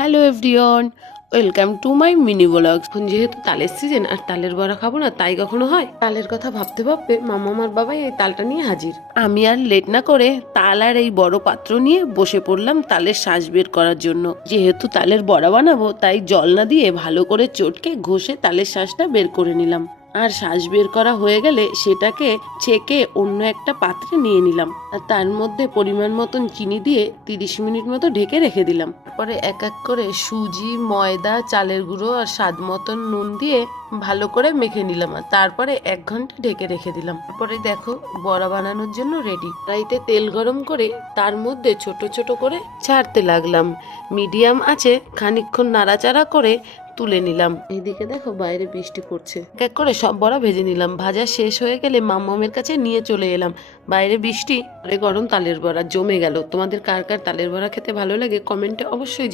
Hello everyone, welcome to my mini blogs. এখন যেহেতু তালের সিজন আর তালের বড়া খাবো না তাই কখনো হয়। তালের কথা ভাবতে ভাবতে মামার বাবাই এই তালটা নিয়ে হাজির। আমি আর লেট না করে তাল আর এই বড় পাত্র নিয়ে বসে পড়লাম তালের শাঁস বের করার জন্য। যেহেতু তালের বড়া বানাবো তাই জল না দিয়ে ভালো করে চটকে ঘষে তালের শাঁসটা বের করে নিলাম। আর শাঁস বের করা হয়ে গেলে সেটাকে ছেঁকে অন্য একটা পাত্রে নিয়ে নিলাম আর তার মধ্যে পরিমাণ মতন চিনি দিয়ে 30 মিনিট মতো ঢেকে রেখে দিলাম। পরে এক এক করে সুজি, ময়দা, চালের গুঁড়ো আর স্বাদ মতন নুন দিয়ে ভালো করে মেখে নিলাম আর তারপরে 1 ঘন্টা ঢেকে রেখে দিলাম। তারপরে দেখো বড়া বানানোর জন্য রেডি। কড়াইতে তেল গরম করে তার মধ্যে ছোট ছোট করে ছাড়তে লাগলাম। মিডিয়াম আছে খানিকক্ষণ নাড়াচাড়া করে তুলে নিলাম। এইদিকে দেখো বাইরে বৃষ্টি পড়ছে। এক এক করে সব বড়া ভেজে নিলাম। ভাজা শেষ হয়ে গেলে মাম্মামের কাছে নিয়ে চলে এলাম। বাইরে বৃষ্টি আর গরম তালের বড়া জমে গেল। তোমাদের কার কার তালের বড়া খেতে ভালো লাগে কমেন্টে অবশ্যই